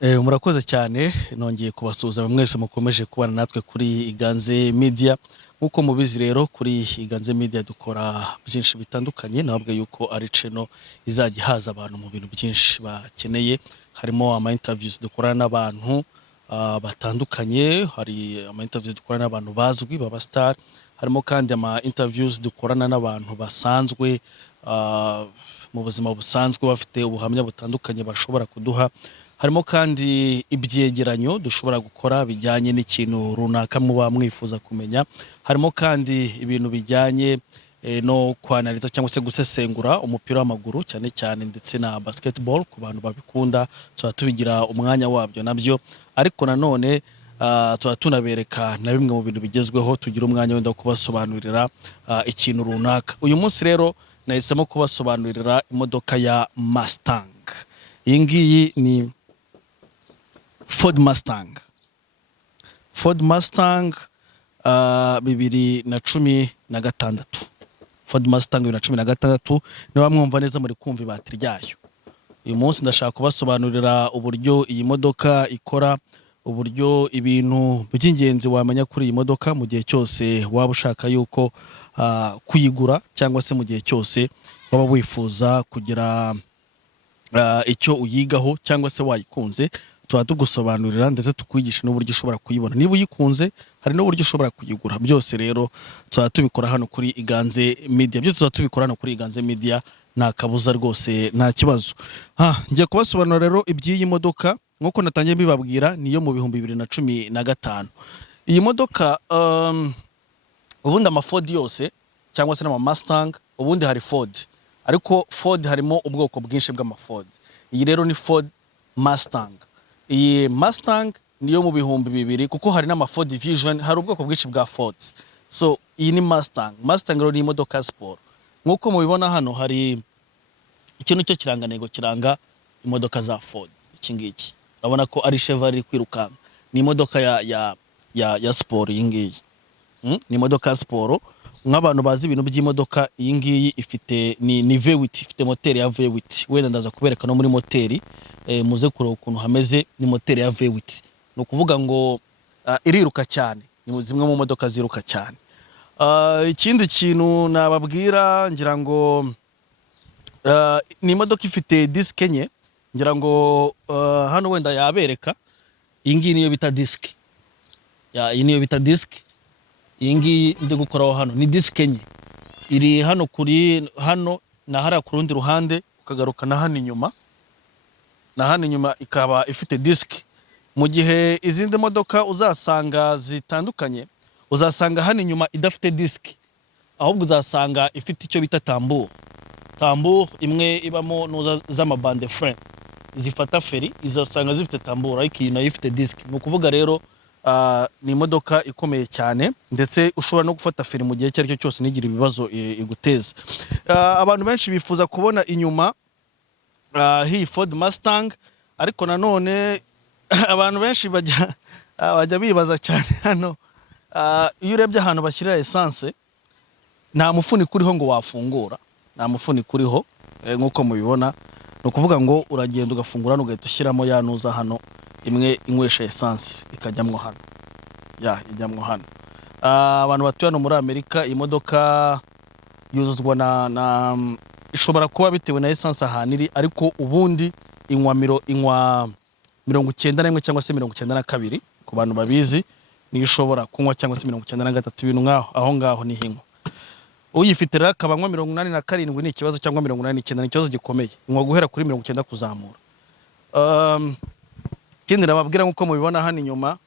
Murakoze cyane nongeye kubasuhuza mwese mukomeje kubana natwe kuri Iganze Media. Nkuko mubizi rero kuri Iganze Media dukora byinshi bitandukanye, nababwe yuko ari channel izajya haza abantu mu bintu byinshi bakeneye. Harimo ama interviews dukorana n'abantu batandukanye, hari ama interviews dukorana n'abantu bazwi baba star, harimo kandi ama interviews dukorana n'abantu basanzwe mu buzima busanzwe bafite ubuhamya butandukanye bashobora kuduha. Harimo kandi ibyegeranyo dushobora gukora bijyanye n'ikintu runaka muba mwifuza kumenya. Harimo kandi ibintu bijyanye no kwanaliza cyangwa se gusesengura umupira w'amaguru cyane cyane ndetse na basketball ku bantu babikunda, tuba tubigira umwanya wabyo nabyo. Ariko nanone tuba tunabereka na bimwe mu bintu bigezweho, tugira umwanya wenda kubasobanurira ikintu runaka. Uyu munsi rero nahisemo kubasobanurira imodoka ya Mustang. Iyi ngiyi ni Ford Mustang 2016. Ford Mustang 2016 niba mwumva neza muri kumva ibati ryayo. Uyu munsi ndashaka kubasobanurira uburyo iyi modoka ikora, uburyo ibintu by'ingenzi wamenya kuri iyi modoka mu gihe cyose waba ushaka yuko kuyigura, cyangwa se mu gihe cyose waba wifuza kugira icyo uyigaho cyangwa se wayikunze. Tuba tugusobanurira ndetse tukwigisha n'uburyo ushobora kuyibona. Niba uyikunze hari n'uburyo ushobora kuyigura. Byose rero tuba tubikora hano kuri Iganze Media. Byose tuba tubikora hano kuri Iganze Media, nta kabuza rwose, nta kibazo. Ngiye kubasobanurira rero iby'iyi modoka. Nkuko natangiye mbibabwira, niyo mu 2015. Iyi modoka ubundi ama Ford yose cyangwa se n'ama Mustang, ubundi hari Ford, ariko Ford harimo ubwoko bwinshi bw'ama Ford. Iyi rero ni Ford Mustang. Iyi Mustang niyo mu 2000, kuko hari n'ama Ford Vision, hari ubwoko bwinshi bwa Fords. So iyi ni Mustang. Mustang rero ni imodoka ya sport. Nkuko mubibona hano hari ikintu cyo kirangantego kiranga imodoka za Ford. Iki ngiki urabona ko ari Chevrolet kwirukanka. Ni imodoka ya sport. Iyi ngiyi ni imodoka ya sport. Nk'abantu bazi ibintu by'imodoka, iyi ngiyi ifite ni V8, ifite moteri ya V8. Wenda ndaza kubereka no muri moteri muze kureba ukuntu hameze. Ni moteri ya V8, no kuvuga ngo iriruka cyane, ni zimwe mu modoka ziruka cyane. Ikindi kintu nababwira, ngira ngo ni imodoka ifite disc enye, ngira ngo hano wenda yabereka. Iyi ngiyi niyo bita disc, iyi niyo bita disc. Iyi ngiyi ndi gukoraho hano ni disc enye, iri hano kuri hano na hariya ku rundi ruhande, ukagaruka na hano inyuma, na hano inyuma ikaba ifite disc. Mu gihe izindi modoka uzasanga zitandukanye, uzasanga hano inyuma idafite disc, ahubwo uzasanga ifite icyo bita tambour. Tambour imwe ibamo z'amabande frein zifata feri, izasanga zifite tambour, ariko iyi nayo ifite disc. Ni ukuvuga rero ni imodoka ikomeye cyane, ndetse ushobora no gufata feri mu gihe cyaricyo cyose nigire ibibazo iguteza. Abantu benshi bifuza kubona inyuma hii Ford Mustang, ariko nanone abantu benshi bajya bibaza cyane hano. Iyo urebye ahantu bashyirira essence, nta mufuniko uriho ngo wafungura, nta mufuniko uriho nkuko mubibona. No kuvuga ngo uragenda ugafungura ugahita ushyiramo yanuza hano imwe inywesha essence ikajyamwo hano, ijyamwo hano. Abantu batuye hano muri Amerika, imodoka yuzuzwa na ishobora kuba bitewe na essence ahantu iri, ariko ubundi inywa 91 cyangwa se 92 ku bantu babizi, niyo ishobora kunywa, cyangwa se 93, ibintu ngaho aho ngaho ni hinywa. Uyifite rero akabanywa 87 ni ikibazo, cyangwa 89 ni ikibazo gikomeye. Inywa guhera kuri 90 kuzamura. Ikindi nababwira nkuko mubibona hano inyuma,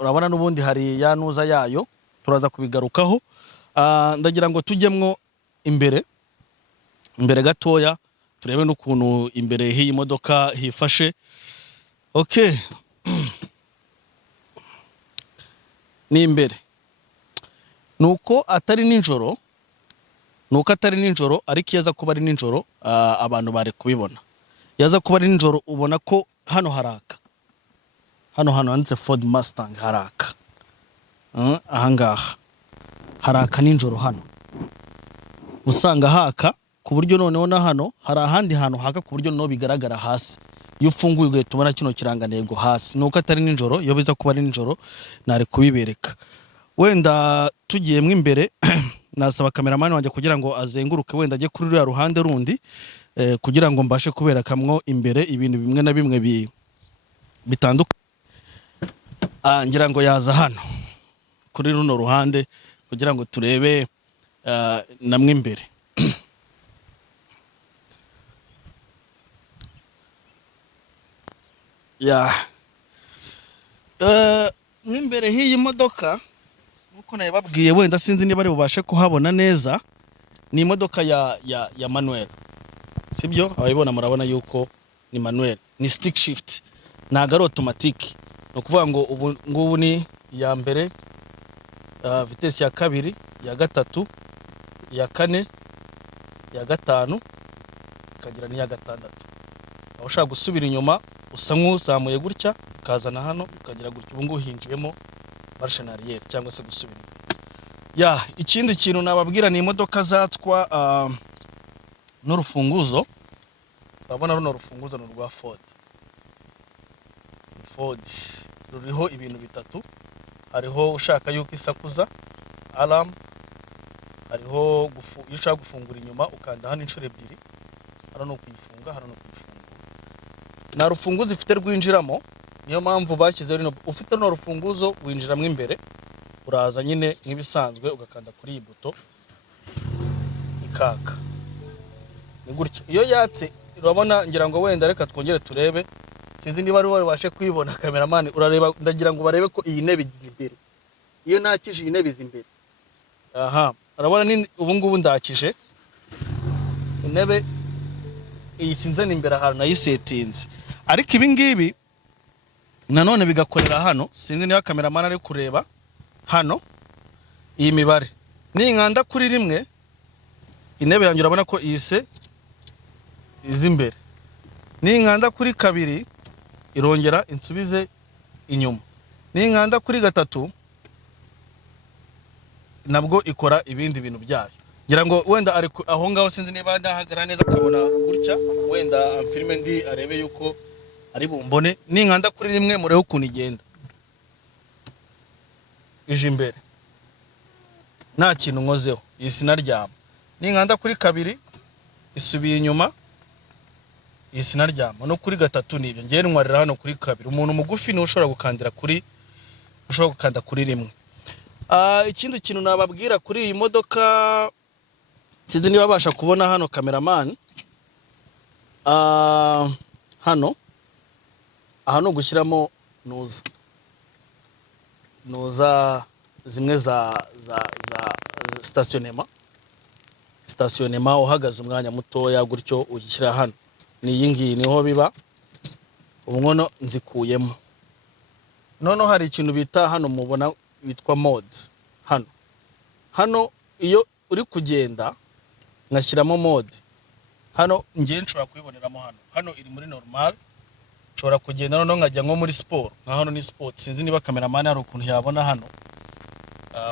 urabona n'ubundi hari yanuza yayo, turaza kubigarukaho. Ndagira ngo tujyemwo imbere gatoya, turebe n'ukuntu imbere h'iyi modoka hifashe. Okay. Ni imbere. Nuko atari ninjoro, ariko yaza kuba ari ninjoro abantu bare kubibona. Yaza kuba ari ninjoro ubona ko hano haraka. Hano handitse Ford Mustang haraka. Ahangaha haraka ninjoro hano. Usanga haka ku buryo noneho na hano hari ahandi hantu haka ku buryo no bigaragara hasi. iyo ufunguye ugahita ubona kino kirangantego hasi, nuko atari nijoro. Iyo biza kuba ari nijoro nari kubibereka. Wenda tugiyemo imbere nasaba kameramani wanjye kugira ngo azenguruke wenda ajye kuri ruriya ruhande rundi, kugira ngo mbashe kuberekamwo imbere ibintu bimwe na bimwe bitandukanye. Ngira ngo yaza hano kuri runo ruhande kugira ngo turebe namwe imbere. Nk'imbere h'iyi modoka nkuko nabibabwiye, wenda sinzi niba ari bubashe kuhabona neza, ni imodoka ya manuel, sibyo? Ababibona murabona yuko ni manuel, ni stick shift, ntago ari automatic. No kuvuga ngo ubu ngubu ni ya mbere, vitesse ya kabiri, ya gatatu, ya kane, ya gatanu, kagira ni ya gatandatu. Aho ushaka gusubira inyuma usa nk'uzamuye gutya ukazana hano ukagira gutya. Ubu ngubu hinjiyemo marche en arrière cyangwa se gusubira. Ikindi kintu nababwira ni imodoka zatwa n'urufunguzo. Urabona runo rufunguzo ni rwa Ford. Ruriho ibintu bitatu. Hariho ushaka yuko isakuza, alarm. Hariho iyo ushaka gufungura inyuma ukanda hano inshuro ebyiri. Hano no kuyifunga, hano no kuyifungura. Na rufunguzo ifite rwinjiramo, niyo mpamvu bashyize rino. Ufite no rufunguzo winjiramo imbere, uraza nyine nk'ibisanzwe ugakanda kuri iyi buto ikaka. Ni gutya. Iyo yatse urabona, ngira ngo wenda reka twongere turebe. Sinzi niba ari wabashe kwibona kameramani, urareba, ndagira ngo barebe ko iyi ntebe igiye imbere. Iyo nakije iyi ntebe imbere. Urabona ni ubu ngubu ndakije intebe iyi sinze imbere ahantu nayisetinze. Ariko ibi ngibi nanone bigakorera hano. Sinzi niba kameramani ari kureba hano iyi mibare. Ni nkanda kuri rimwe, intebe yanjye urabona ko iyise izi imbere. Ni nkanda kuri kabiri, irongera insubize inyuma. Ni nkanda kuri gatatu, nabwo ikora ibindi bintu byayo. Ngira ngo wenda ari aho ngaho, sinzi niba ndahagara neza akabona gutya, wenda amfilme ndi arebe yuko ari bumbone. Ni nkanda kuri rimwe, murebe ukuntu igenda ije imbere nta kintu nkozeho, iyi sinaryama. Ni nkanda kuri kabiri, isubiye inyuma, iyi sinaryama. No kuri gatatu nibyo. Ngiye ntwarira hano kuri kabiri. Umuntu mugufi ni ushobora gukandira kuri, ushobora gukanda kuri rimwe. Ikindi kintu nababwira kuri iyi modoka, sinzi niba babasha kubona hano kameramani. Hano aha gushyiramo nuza zimwe za stationnement uhagaze umwanya mutoya gutyo uyishyira hano. Ni iyi ngiyi niho biba. Ubu ngono nzikuyemo. Noneho hari ikintu bita hano mubona bitwa mode. Hano iyo uri kugenda ngashyiramo mode, hano ngiye nshobora kuyiboneramo hano. Hano iri muri normal, nshobora kugenda noneho nkajya nko muri sport. Nka hano ni sport. Sinzi niba kameramani hari ukuntu yabona hano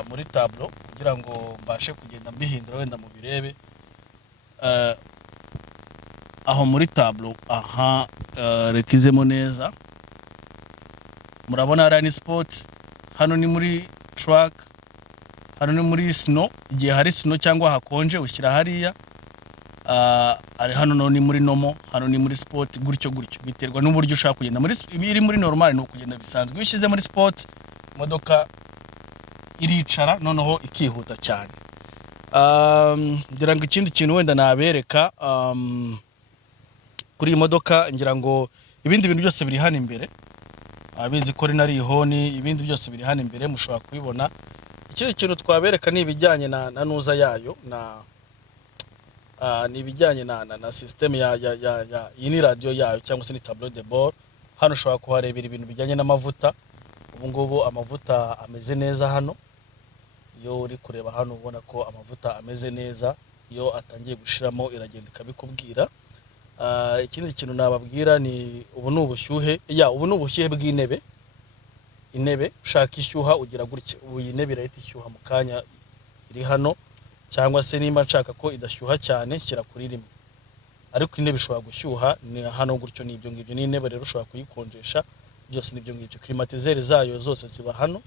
muri tableau kugira ngo mbashe kugenda mbihindura wenda mu birebe. Aho muri tableau rekizemo neza. Murabona hari ni sport, hano ni muri track, hano ni muri snow. Igihe hari snow cyangwa hakonje ushyira hariya. Ari hano ni muri nomo, hano ni muri sport, gutyo biterwa n'uburyo ushaka kugenda. Iri muri normal no kugenda bisanzwe. Wishize muri sport, imodoka iricara noneho ikihuta cyane. Ngira ngo ikindi kintu wenda nabereka kuri iyi modoka, ngira ngo ibindi bintu byose biri hano imbere. Abizi ko ari nari honi, ibindi byose biri hano imbere mushobora kubibona. Ikindi kintu twabereka ni ibijyanye na nuza yayo, ni ibijyanye na system ya iyi ni radio yayo cyangwa se ni tableau de bord. Hano ushobora kuharebera ibintu bijyanye n'amavuta. Ubu ngubu amavuta ameze neza hano. Iyo uri kureba hano ubona ko amavuta ameze neza. Iyo atangiye gushiramo iragenda ikabikubwira. Ikindi kintu nababwira ni ubu n'ubushyuhe. Ubu n'ubushyuhe bw'intebe. Intebe ushaka ishyuha ugira gutya. Ubu iyi ntebe irahita ishyuha mu kanya iri hano. Cyangwa se nimba nshaka ko idashyuha cyane shyira kuri rimwe. ariko intebe ishobora gushyuha ni hano gutyo n'ibyo ngibyo, n'intebe rero ushobora kuyikonjesha, byose n'ibyo ngibyo. Climatiseur zayo zose ziba hano,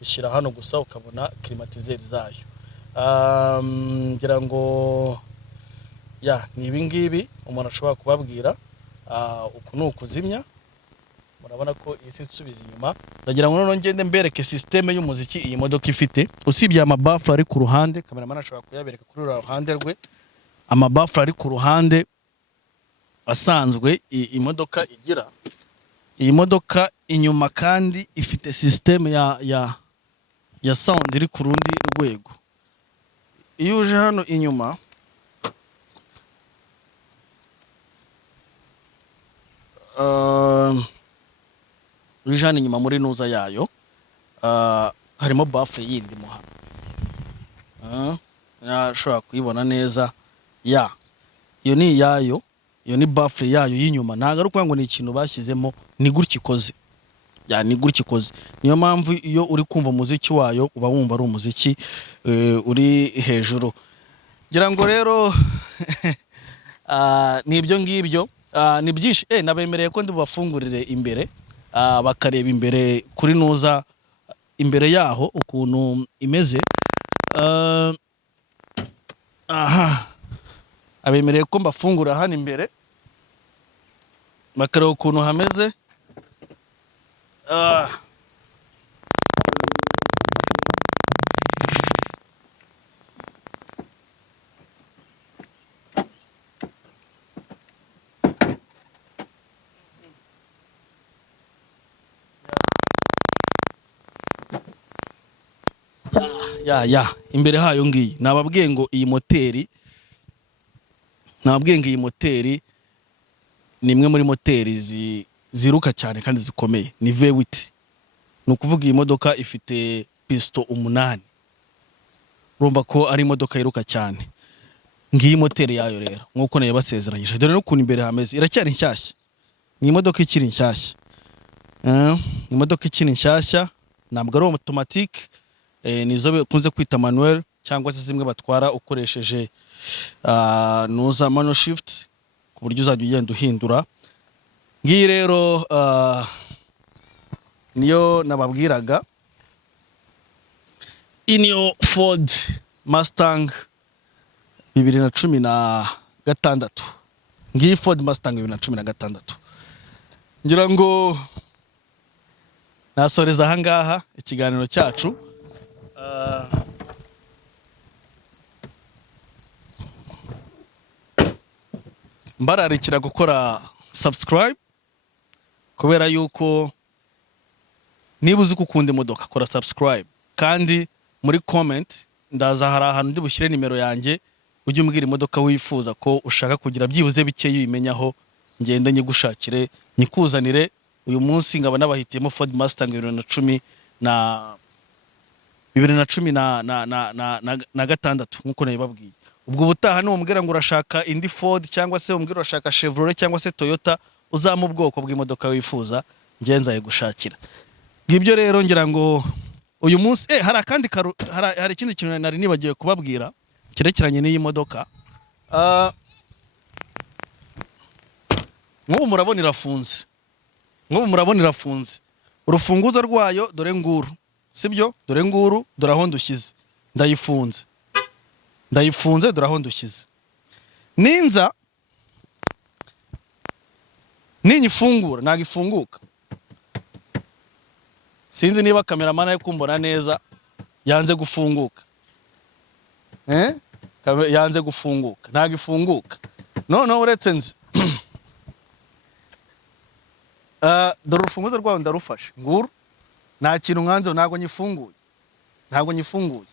bishyira hano gusa ukabona climatiseur zayo. Ngira ngo ya ni ibi ngibi umuntu ashobora kubabwira. Uku ni ukuzimya, murabona ko isi nsubiza inyuma. Ndagira ngo noneho ngende mbereke systeme y'umuziki iyi modoka ifite. Usibye amabafle ari ku ruhande, cameraman ashobora kuyabereka kuri ruhande rwe, amabafle ari ku ruhande asanzwe imodoka igira. Iyi modoka inyuma kandi ifite systeme ya sound iri ku rundi rwego. Iyo uje hano inyuma uje hano inyuma muri nuza yayo harimo bafle yindi mo hano, nashobora kuyibona neza. Iyo ni iyayo, iyo ni bafle yayo y'inyuma. Ntago ari ukwanga ngo ni ikintu bashyizemo, ni gutya ikoze. Ni gutya ikoze. Niyo mpamvu iyo uri kumva umuziki wayo uba wumva ari umuziki uri hejuru. Ngira ngo rero ni ibyo ngibyo, ni byinshi. Nabemereye ko ndibafungurire imbere, bakareba imbere kuri nuza imbere yaho ukuntu imeze. Abemereye ko mbafungura hano imbere bakareba ukuntu hameze. Imbere hayo ngiyi nababwiye ngo iyi moteri ni imwe muri moteri ziruka cyane kandi zikomeye, ni V8. Ni ukuvuga iyi modoka ifite pisto 8. Urumva ko ari imodoka yiruka cyane. Ngiyi moteri yayo rero nkuko nayo basezeranyije. Dore n'ukuntu imbere hameze, iracyari nshyashya. Ni imodoka ikiri nshyashya. Imodoka ikiri nshyashya, ntabwo ari automatique, nizo kunze kwita manuel cyangwa se zimwe batwara ukoresheje nuza manual shift, ku buryo uzajya ugenda uhindura. Ngiyi rero niyo nababwiraga, niyo Ford Mustang 2016. Ngiyi Ford Mustang 2016. Ngira ngo nasoreza aha ngaha ikiganiro cyacu. Mbararikira gukora subscribe, kubera yuko niba uzi gukunda imodoka kora subscribe, kandi muri comment ndaza hari ahantu ndi bushyire nimero yanjye, ujye umbwira imodoka wifuza ko ushaka kugira byibuze bike yimenyaho, ngende nyigushakire nyikuzanire. Uyu munsi ngaba nabahitiyemo Ford Mustang 2016 nkuko nabibabwiye. Ubwo ubutaha ni umbwira ngo urashaka indi Ford cyangwa se umbwira urashaka Chevrolet cyangwa se Toyota, uzamu bwoko bw'imodoka wifuza ngenzaye gushakira. Ngibyo rero ngira ngo uyu munsi hari akandi hari ikindi kintu nari nibagiye kubabwira kirekeranye n'iyi modoka. Nk'ubu murabona irafunze. Urufunguzo rwayo dore nguru, sibyo? Dore nguru, dore aho ndushyize. Ndayifunze dore aho ndushyize. Ninza ninyifungura ntago ifunguka. Sinzi niba cameraman ari kumbona neza. Yanze gufunguka. Yanze gufunguka, ntago ifunguka. No uretse nzi. Dore urufunguzo rwayo ndarufashe nguru, nta kintu nkanze, ntago nyifunguye.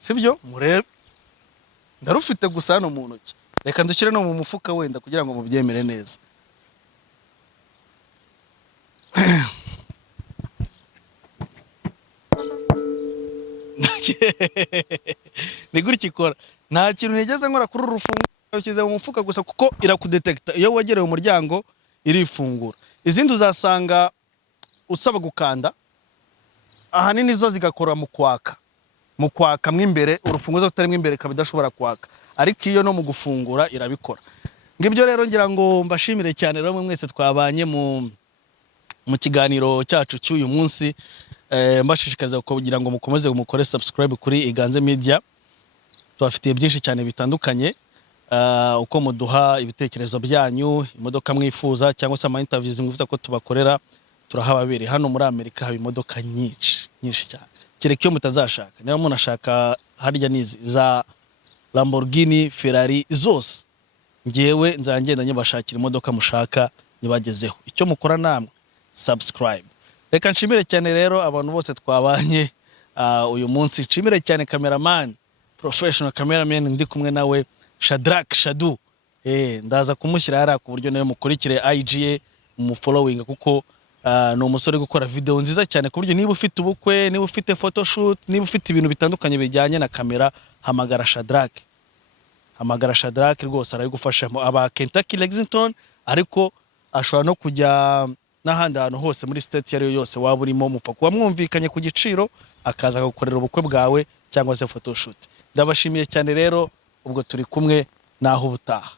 Sibyo? Murebe ndarufite gusa hano mu ntoki. Reka ndushyire no mu mufuka wenda kugira ngo mubyemere neza. Ni gutya ikora. Nta kintu nigeze nkora kuri urufunguzo, ushyize mu mufuka gusa kuko irakudetekta. Iyo wegereye umuryango irifungura. Izindi uzasanga usaba gukanda, ahanini zo zigakora mu kwaka mo imbere, urufunguzo rutarimo imbere kabidashobora kwaka, ariko iyo no mu gufungura irabikora. ngibyo rero ngira ngo mbashimire cyane rero mwese twabanye mu kiganiro cyacu cy'uyu munsi, mbashishikariza kugira ngo mukomeze mukore subscribe kuri Iganze Media. Tubafitiye byinshi cyane bitandukanye, uko muduha ibitekerezo byanyu, imodoka mwifuza cyangwa se ama interviews mwifuza ko tubakorera, turahababere. Hano muri Amerika haba imodoka nyinshi cyane, kereka iyo mutazashaka. Niba munashaka harya nizi za Lamborghini, Ferrari zose, ngewe nzangenda nyibashakira imodoka mushaka nibagezeho. Icyo mukora namwe subscribe. Reka nshimire cyane rero abantu bose twabanye uyu munsi. Nshimire cyane cameraman, professional cameraman ndi kumwe nawe Shadrack Shadu. Ndaza kumushyira hara ku buryo nawe mukurikire IGA mu following, kuko no umusore gukora video nziza cyane ku buryo niba ufite ubukwe, niba ufite photoshoot, niba ufite ibintu bitandukanye bijyanye na kamera, hamagara Shadrack. Hamagara Shadrack rwose arabigufashamo. Aba Kentucky Lexington, ariko ashobora no kujya n'ahandi hantu hose muri state yari yose waba urimo, mupfa kuba mwumvikanye ku giciro akaza gukorera ubukwe bwawe cyangwa se photoshoot. Ndabashimiye cyane rero, ubwo turi kumwe naho ubutaha.